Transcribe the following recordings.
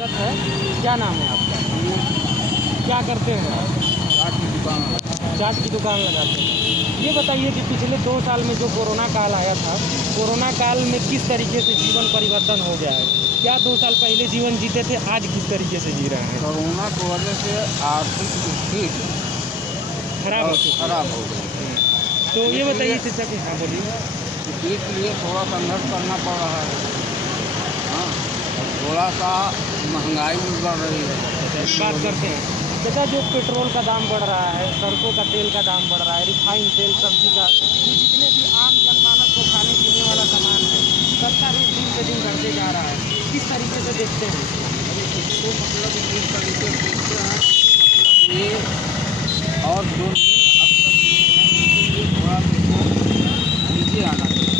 स्वागत है। क्या नाम है आपका? क्या करते हैं आप? चाट की दुकान लगाते हैं। ये बताइए कि पिछले 2 साल में जो कोरोना काल आया था, कोरोना काल में किस तरीके से जीवन परिवर्तन हो गया है? क्या 2 साल पहले जीवन जीते थे, आज किस तरीके से जी रहे हैं? कोरोना की वजह से आर्थिक स्थिति खराब हो गई। तो ये बताइए चाचा कि हाँ बोलिए। इसलिए थोड़ा संघर्ष करना पड़ रहा है। हाँ, और थोड़ा सा महंगाई भी बढ़ रही है। बात करते हैं चाचा, जो पेट्रोल का दाम बढ़ रहा है, सरसों का तेल का दाम बढ़ रहा है, रिफाइंड तेल, सब्जी का, ये जितने भी आम जनमानस को खाने पीने वाला सामान है, सबका रेट दिन पे दिन बढ़ते जा रहा है। किस तरीके से देखते हैं इसको? तो मतलब इस तरीके से देखते हैं, मतलब ये और जो अब तक लोग हैं उनके लिए थोड़ा नीचे आना चाहिए,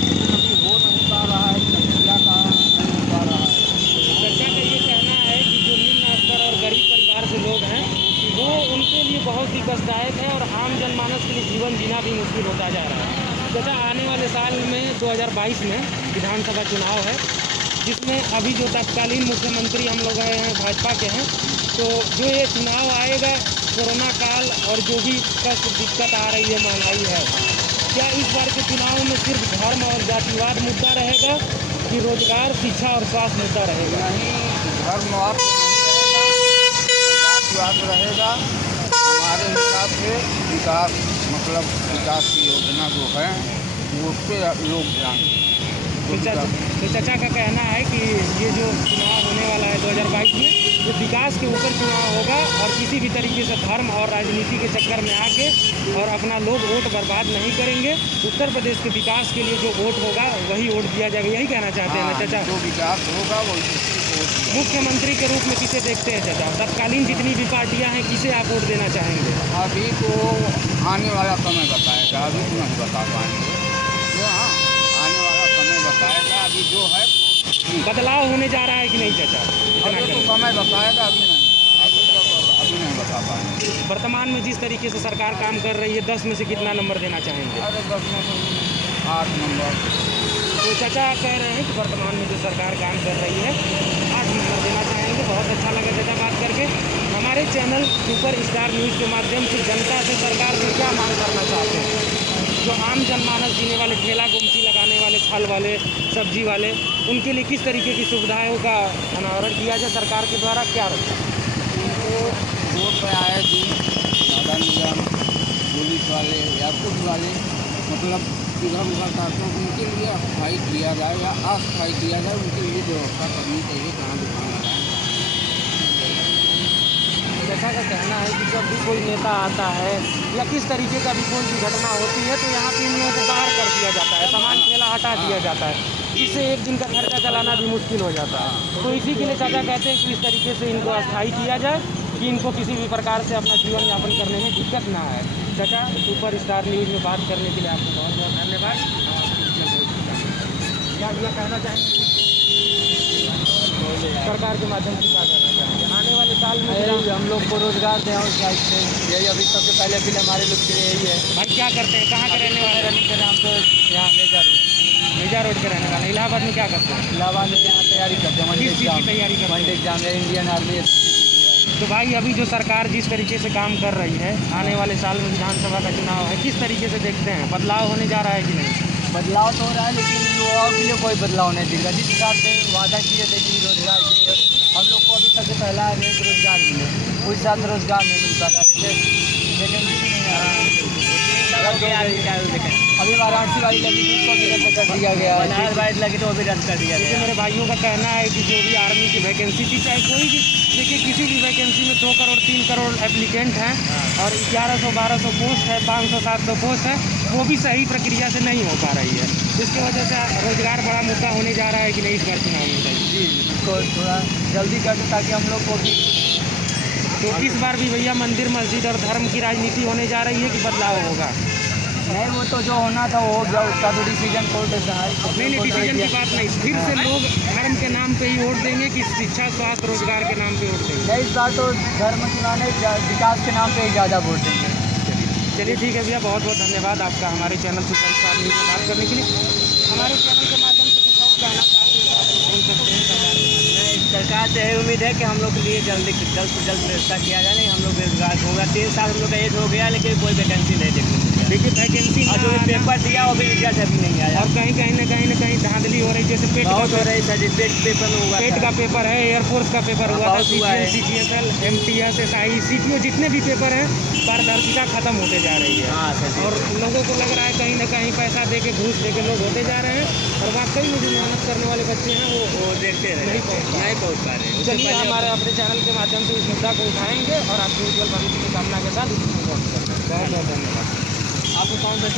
लेकिन अभी हो नहीं पा रहा है। क्या कारण नहीं हो पा रहा है? चाचा का ये कहना है कि जो निम्न स्तर और गरीब परिवार से लोग हैं, वो उनके लिए बहुत ही कष्टदायक है और आम जनमानस के लिए जीवन जीना भी मुश्किल होता जा रहा है। चाचा, आने वाले साल में 2022 में विधानसभा चुनाव है, जिसमें अभी जो तत्कालीन मुख्यमंत्री हम लोग हैं भाजपा के हैं, तो जो ये चुनाव आएगा, कोरोना काल और जो भी कष्ट दिक्कत आ रही है, महंगाई है, क्या इस बार के चुनाव में सिर्फ धर्म और जातिवाद मुद्दा रहेगा कि रोजगार, शिक्षा और स्वास्थ्य मुद्दा रहेगा? नहीं, धर्मवाद जातिवाद रहेगा। हमारे हिसाब से विकास, मतलब विकास की योजना जो है वो उस पर लोग ध्यान दें। तो चाचा का कहना है कि ये जो चुनाव होने वाला है 2022 में, ये विकास के ऊपर चुनाव होगा और किसी भी तरीके से धर्म और राजनीति के चक्कर में आके और अपना लोग वोट बर्बाद नहीं करेंगे। उत्तर प्रदेश के विकास के लिए जो वोट होगा वही वोट दिया जाएगा, यही कहना चाहते हैं ना चाचा? जो विकास होगा वो मुख्यमंत्री के रूप में किसे देखते हैं चाचा? तत्कालीन जितनी भी पार्टियां हैं, किसे आप वोट देना चाहेंगे? अभी तो आने वाला समय बताएगा, अभी तो नहीं बता पाएंगे। हाँ, आने वाला समय बताएगा। अभी जो है बदलाव होने जा रहा है कि नहीं चाचा? अभी तो समय बताएगा, अभी नहीं बता पाएंगे। वर्तमान में जिस तरीके से सरकार काम कर रही है, 10 में से कितना नंबर देना चाहेंगे? अरे 10 में से 8 नंबर। तो चाचा कह रहे हैं कि वर्तमान में जो सरकार काम कर रही है, 8 नंबर देना चाहेंगे। बहुत अच्छा लगा चाचा बात करके। हमारे चैनल सुपर स्टार न्यूज़ के माध्यम से जनता से, सरकार से क्या मांग करना चाहते हैं? जो आम जनमानस जीने वाले, ठेला गुमटी लगाने वाले, फल वाले, सब्जी वाले, उनके लिए किस तरीके की सुविधाओं का अनावरण किया जाए सरकार के द्वारा? क्या उनको वोट पर आए दिन नगर निगम, पुलिस वाले या कुछ वाले, मतलब इधर उधर करते हैं, उनके लिए अस्थायी किया जाए या अस्थायी किया जाए, उनके लिए व्यवस्था करनी चाहिए। कहाँ दुकान लगाएं। चाचा का कहना है कि जब भी कोई नेता आता है या किस तरीके का भी कोई भी घटना होती है, तो यहाँ पे इन लोगों को बाहर कर दिया जाता है, सामान ठेला हटा दिया जाता है, जिससे एक दिन का खर्चा चलाना भी मुश्किल हो जाता है। तो इसी के लिए चाचा कहते हैं कि इस तरीके से इनको अस्थायी किया जाए कि इनको किसी भी प्रकार से अपना जीवन यापन करने में दिक्कत ना आए। चाचा, सुपर स्टार न्यूज़ में बात करने के लिए आपको बहुत बहुत धन्यवाद। क्या कहना चाहेंगे सरकार के माध्यम से? क्या करना चाहेंगे आने वाले साल में? हम लोग को रोजगार दें और साइड से यही अभी सबसे पहले फिर हमारे लोग के लिए यही है। भाई क्या करते हैं, कहाँ के रहने वाले? रनिंग के नाम पे यहाँ मेजा रोड के रहने वाले। इलाहाबाद में क्या करते हैं? इलाहाबाद में यहाँ तैयारी करते हैं, किस चीज़ की तैयारी करते हैं? एग्जाम है, इंडियन आर्मी। तो भाई अभी जो सरकार जिस तरीके से काम कर रही है, आने वाले साल में विधानसभा का चुनाव है, किस तरीके से देखते हैं? बदलाव होने जा रहा है कि नहीं? बदलाव तो हो रहा है, लेकिन युवाओं के लिए कोई बदलाव नहीं दिख रहा। जिस हिसाब से वादा किए थे कि रोजगार के लिए, हम लोग को अभी सबसे पहला है रोजगार मिले, उस हिसाब से रोजगार नहीं मिल पाता। जैसे अभी वाराणसी वाली लगी थी, उसको भी रद्द कर दिया गया। बनारस लगी तो वो भी रद्द कर दिया गया। मेरे भाइयों का कहना है कि जो भी आर्मी की वैकेंसी थी, चाहे कोई भी, देखिए किसी भी वैकेंसी में 2 करोड़ 3 करोड़ एप्लीकेंट हैं और 1100-1200 पोस्ट है, 500-700 पोस्ट है, वो भी सही प्रक्रिया से नहीं हो पा रही है। इसकी वजह से रोजगार बड़ा मुद्दा होने जा रहा है कि नहीं इस बार चुनाव में? जी, इसको थोड़ा जल्दी कर दो ताकि हम लोग को भी। तो इस बार भी भैया मंदिर मस्जिद और धर्म की राजनीति होने जा रही है कि बदलाव होगा? नहीं, वो तो जो होना था वो हो गया, उसका तो डिसीजन कोर्ट है। नहीं, डिसीजन की बात नहीं, फिर से लोग धर्म के नाम पे ही वोट देंगे कि शिक्षा, स्वास्थ्य, रोजगार के नाम पे वोट देंगे? नहीं, इस बार तो धर्म चुनाने, विकास के नाम पे ही ज़्यादा वोट देंगे। चलिए ठीक है भैया, बहुत बहुत धन्यवाद आपका हमारे चैनल सुपर स्टार न्यूज़ में बात करने के लिए। हमारे चैनल के माध्यम से कुछ और कहना चाहते हैं तो आप बोल सकते हैं। सरकार से यही उम्मीद है कि हम लोग के लिए जल्द से जल्द व्यवस्था किया जाए। नहीं हम लोग बेरोजगार होगा, 3 साल हम लोग का एज हो गया लेकिन कोई वैकेंसी नहीं देखने को मिला। देखिए वैकेंसी और जो पेपर दिया वो भी रिजल्ट अभी नहीं आया। और कहीं न कहीं धांधली हो रही, जैसे पेट बहुत का हो रही सर, जी पेट पेपर में हुआ पेट था। का पेपर है, एयरफोर्स का पेपर हाँ, हुआ था, बहुत हुआ है। CGL, MTS, SI, CPO, जितने भी पेपर हैं पारदर्शिता खत्म होते जा रही है। हाँ सर जी। और लोगों को लग रहा है कहीं ना कहीं पैसा दे के, घूस दे के लोग होते जा रहे हैं और वाकई में जो मेहनत करने वाले बच्चे हैं वो देखते रहे नहीं पहुँच पा रहे। रहे। चलिए हमारे अपने चैनल के माध्यम से इस मुद्दा को उठाएंगे और आपके उज्जवल भविष्य की कामना के साथ इसको बहुत बहुत धन्यवाद। आपको कौन सा